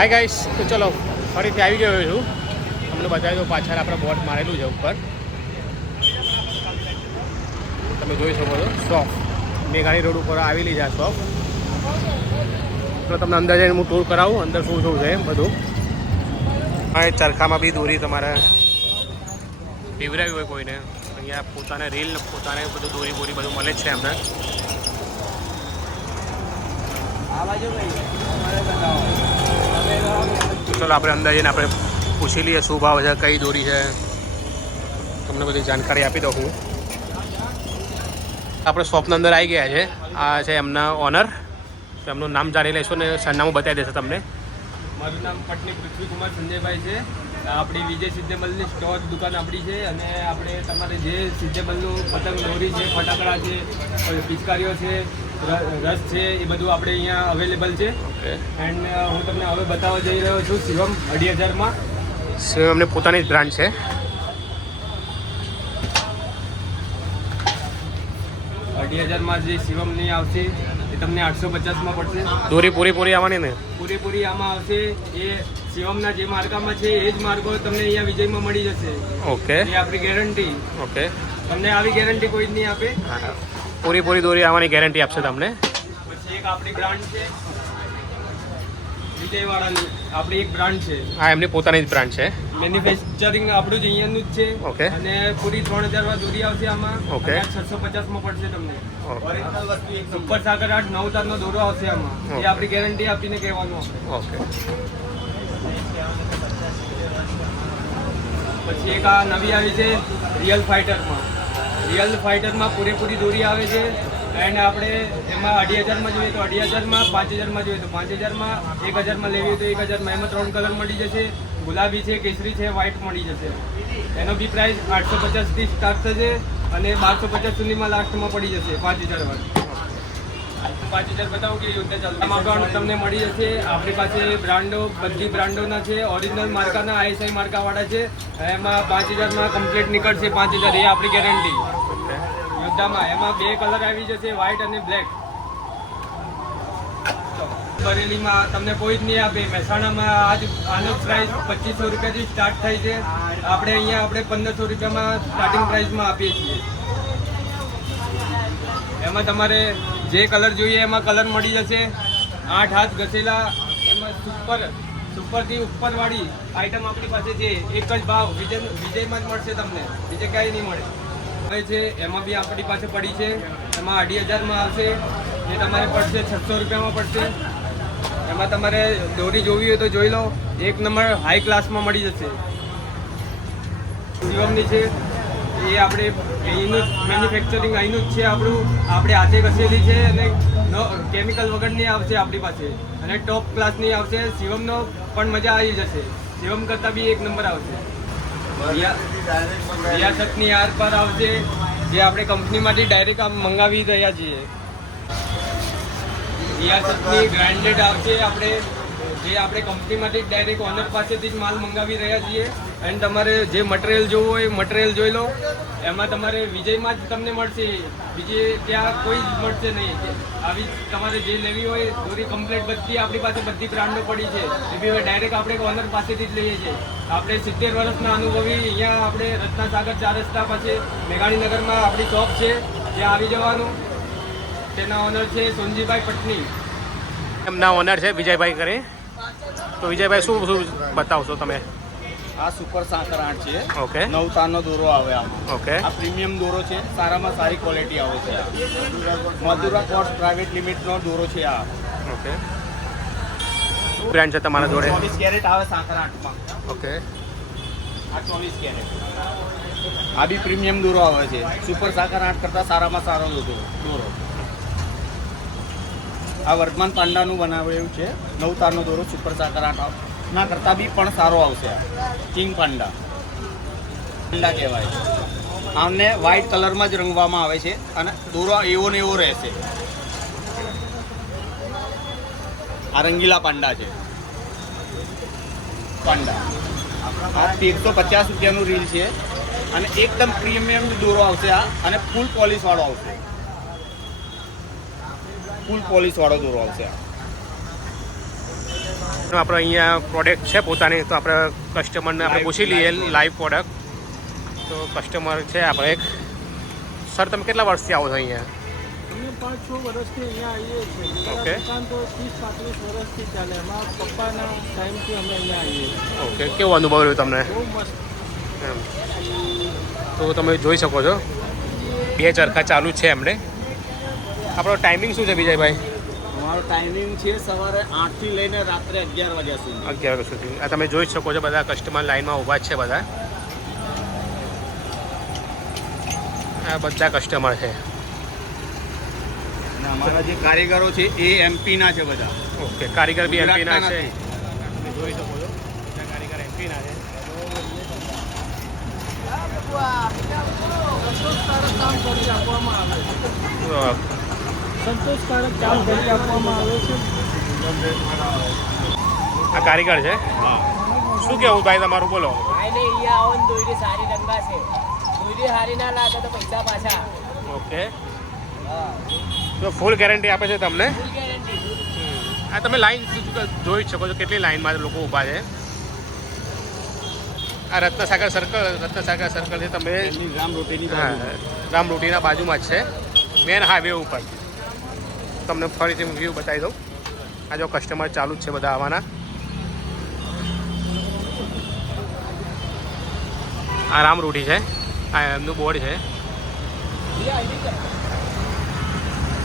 Hi guys તો ચલો ફરીથી આવી ગયો છું. તમને બતાવી દો પાછળ આપણે બોટ મારેલું છે ઉપર. તમે જોઈ શકો છો શોપ મેઘાણી રોડ ઉપર આવેલી છે આ શોપ તો તમને અંદર જઈને હું ટૂર કરાવું, અંદર શું શું છે એમ બધું. હા, એ ચરખામાં બી દોરી તમારે પીવરાવી હોય કોઈને. અહીંયા પોતાને રીલ પોતાને બધું દોરી બોરી બધું મળે જ છે અમને તો ચલો આપણે અંદર જઈને આપણે પૂછી લઈએ શું ભાવ છે, કઈ દોરી છે. તમને બધી જાણકારી આપી દઉં હું. આપણે શોપની અંદર આવી ગયા છે. આ છે એમના ઓનર. એમનું નામ જાણી લઈશું ને સરનામું બતાવી દેશે તમને. મારું નામ પટની પૃથ્વીકુમાર સંજયભાઈ છે. આપણી વિજય સિદ્ધેમલની સ્ટોર દુકાન આપણી છે અને આપણે તમારે જે સિદ્ધેમલનું પતંગ દોરી છે, ફટાકડા છે પિચકારીઓ છે રસ છે એ બધું આપણે અહીંયા અવેલેબલ છે. એન્ડ હું તમને હવે બતાવવા જઈ રહ્યો છું શિવમ અઢી હજારમાં શિવમને પોતાની જ બ્રાન્ડ છે. અઢી હજારમાં જે શિવમની આવશે એ તમને આઠસો પચાસમાં પડશે. દોરી પૂરી પૂરી આવવાની ને? પૂરેપૂરી આમાં આવશે. એ શિવમના જે માર્કામાં છે એ જ માર્કો તમને અહીંયા વિજયમાં મળી જશે. ઓકે એ આપણી ગેરંટી ઓકે તમને આવી ગેરંટી કોઈ જ નહીં આપે. હા. પૂરી પૂરી દોરી આવવાની ગેરંટી આપશે તમને. પછી એક આપણી બ્રાન્ડ છે. વિજયવાડાની આપણી એક બ્રાન્ડ છે. હા એમની પોતાની જ બ્રાન્ડ છે. મેન્યુફેક્ચરિંગ આપણું જ અહીંયાનું જ છે. ઓકે અને પૂરી ત્રણ હજાર દોરી આવશે આમાં. ઓકે છસો પચાસમાં પડશે તમને. સુપર સાગર આઠ નવ તારનો દોરો આવશે આમાં. એ આપણી ગેરંટી આપીને કહેવાનું આપણે ઓકે પછી એક આ નવી આવી છે રિયલ ફાઇટરમાં રિયલ ફાઇટરમાં પૂરેપૂરી દોરી આવે છે એન્ડ આપણે એમાં અઢી હજારમાં જોઈએ તો અઢી હજારમાં પાંચ હજારમાં જોઈએ તો પાંચ હજારમાં એક હજારમાં લેવી તો એક હજારમાં. એમાં ત્રણ કલર મળી જશે ગુલાબી છે કેસરી છે વ્હાઇટ મળી જશે. એનો બી પ્રાઇસ આઠસો પચાસથી સ્ટાર્ટ થશે અને બારસો પચાસ સુધીમાં લાસ્ટમાં પડી જશે પાંચ હજાર પાંચ હજાર બતાવો કે યોદ્ધા ચાલુ એમાં તમને મળી જશે. આપણી પાસે બ્રાન્ડો બધી બ્રાન્ડોના છે ઓરિજિનલ માર્કાના આઈએસઆઈ માર્કાવાળા છે. એમાં પાંચ હજારમાં કમ્પ્લીટ નીકળશે, પાંચ હજાર, એ આપણી ગેરંટી યોદ્ધામાં એમાં બે કલર આવી જશે વ્હાઇટ અને બ્લેક બરેલીમાં તમને કોઈ જ નહીં આપે. મહેસાણામાં આજ આનો પ્રાઇસ પચીસો રૂપિયાથી સ્ટાર્ટ થાય છે. આપણે અહીંયા આપણે પંદરસો રૂપિયામાં સ્ટાર્ટિંગ પ્રાઇસમાં આપીએ છીએ. એમાં તમારે જે કલર જોઈએ એમાં કલર મળી જશે. આઠ હાથ ઘસેલા, એમાં સુપર સુપરથી ઉપરવાળી આઈટમ આપણી પાસે છે. એક જ ભાવ. વિજય, વિજયમાં જ મળશે તમને. બીજે ક્યાંય નહીં મળે. હવે છે, એમાં બી આપણી પાસે પડી છે. એમાં અઢી હજારમાં આવશે. એ તમારે પડશે છસો રૂપિયામાં પડશે. એમાં તમારે દોરી જોવી હોય તો જોઈ લો. એક નંબર હાઈ ક્લાસમાં મળી જશે. શિવમની છે. એ આપણે અહીંનું મેન્યુફેક્ચરિંગ અહીંનું જ છે આપણું, આપણે હાથે ઘસેલી છે અને કેમિકલ વગરની આવશે આપણી પાસે. અને ટોપ ક્લાસની આવશે, શિવમનો પણ મજા આવી જશે. શિવમ કરતાં બી એક નંબર આવશે. રિયા- રિયાસતની આર પર આવશે, જે આપણે કંપનીમાંથી ડાયરેક્ટ આમ મંગાવી રહ્યા છીએ. રિયાસતની બ્રાન્ડેડ આવશે આપણે, જે આપણે કંપનીમાંથી ડાયરેક્ટ ઓનર પાસેથી જ માલ મંગાવી રહ્યા છીએ. એન્ડ તમારે જે મટીરિયલ જોવું હોય મટીરિયલ જોઈ લો. એમાં તમારે વિજયમાં જ તમને મળશે. બીજે ત્યાં કોઈ જ મળશે નહીં. આવી તમારે જે લેવી હોય, દોરી કમ્પ્લીટ બધી આપણી પાસે બધી બ્રાન્ડો પડી છે. એ બી હવે ડાયરેક્ટ આપણે ઓનર પાસેથી જ લઈએ છીએ. આપણે સિત્તેર વર્ષના અનુભવી અહીંયા આપણે રત્ના સાગર ચાર રસ્તા પાસે મેઘાણીનગરમાં આપણી શોપ છે. ત્યાં આવી જવાનું. તેના ઓનર છે સોનજીભાઈ પટની. એમના ઓનર છે વિજયભાઈ કરે. તો વિજયભાઈ શું શું બતાવશો તમે? આ સુપર સાકર આઠ છે. ઓકે. નવ તારનો દોરો આવે આમાં. ઓકે. આ પ્રીમિયમ દોરો છે. સારામાં સારી ક્વોલિટી આવે છે મધુરા કોર્સ પ્રાઇવેટ લિમિટનો દોરો છે આ. ઓકે. બ્રાન્ડ છે તમારા જોડે? ચોવીસ કેરેટ આવે સાકર આઠમાં ઓકે. આ ચોવીસ કેરેટ. આ બી પ્રીમિયમ દોરો આવે છે. સુપર સાકર આઠ કરતાં સારામાં સારો દોરો. દોરો. આ વર્તમાન પાંડાનું બનાવેલું છે. નવ તારનો દોરો સુપર સાકર આઠ ના કરતાં બી પણ સારો આવશે કિંગ પાંડા. પાંડા કહેવાય. આમને વ્હાઇટ કલરમાં જ રંગવામાં આવે છે અને દોરો એવો ને એવો રહેશે. આ રંગીલા પાંડા છે. પાંડા. આ તેરસો પચાસ રૂપિયાનું રીલ છે અને એકદમ પ્રીમિયમ દોરો આવશે આ અને ફૂલ પોલિશ વાળો આવશે. ફૂલ પોલિશ વાળો દોરો આવશે આ. આપણે અહીંયા પ્રોડક્ટ છે પોતાની તો આપણે કસ્ટમરને આપણે પૂછી લઈએ લાઈવ પ્રોડક્ટ તો કસ્ટમર છે આપણે એક. સર તમે કેટલા વર્ષથી આવો છો અહીંયા? પાંચ છ વર્ષથી અહીંયા આવીએ છીએ. ઓકે. દુકાન તો ત્રીસ પાંત્રીસ વર્ષથી ચાલે. અમારા પપ્પાના ટાઈમથી અમે અહીંયા આવીએ ઓકે કેવો અનુભવ રહ્યો તમને? બહુ મસ્ત. તો તમે જોઈ શકો છો. બે ચરખા ચાલુ છે એમને આપણો ટાઈમિંગ શું છે વિજયભાઈ? અમારો ટાઈમિંગ છે સવારે આઠથી લઈને રાત્રે અગિયાર વાગ્યા સુધી. અગિયાર વાગ્યા સુધી. આ તમે જોઈ શકો છો બધા કસ્ટમર લાઈનમાં ઊભા છે બધા. આ બધા કસ્ટમર છે. અમારા જે કારીગરો છે એ એમપીના છે બધા. ઓકે કારીગર બી એમપીના છે. તમે જોઈ શકો છો કારીગર એમપીના છે. સરસ કામ કરી આપવામાં આવે. સંતોષકારક કામ કરી આપવામાં આવે છે. આ કારીગર છે? શું કેવું ભાઈ તમારું? બોલો. ભાઈ ને અહીંયા આવો ને દોયડી સારી રંગા છે. દોયડી સારી ના લાગે તો પૈસા પાછા. ઓકે. તો ફૂલ ગેરંટી આપે છે તમને? ફૂલ ગેરંટી આ તમે લાઈન જોઈ જ શકો છો કેટલી લાઈનમાં લોકો ઊભા છે. આ રત્નસાગર સર્કલ રત્નસાગર સર્કલ છે તમે રામ રોટીની રામ રોટીના બાજુમાં જ છે. મેન હાઈવે ઉપર. તમને ફરીથી હું વ્યૂ બતાવી દઉં. આ જો કસ્ટમર ચાલુ જ છે બધા આવવાના આ રામરોટી છે. આ એમનું બોર્ડ છે.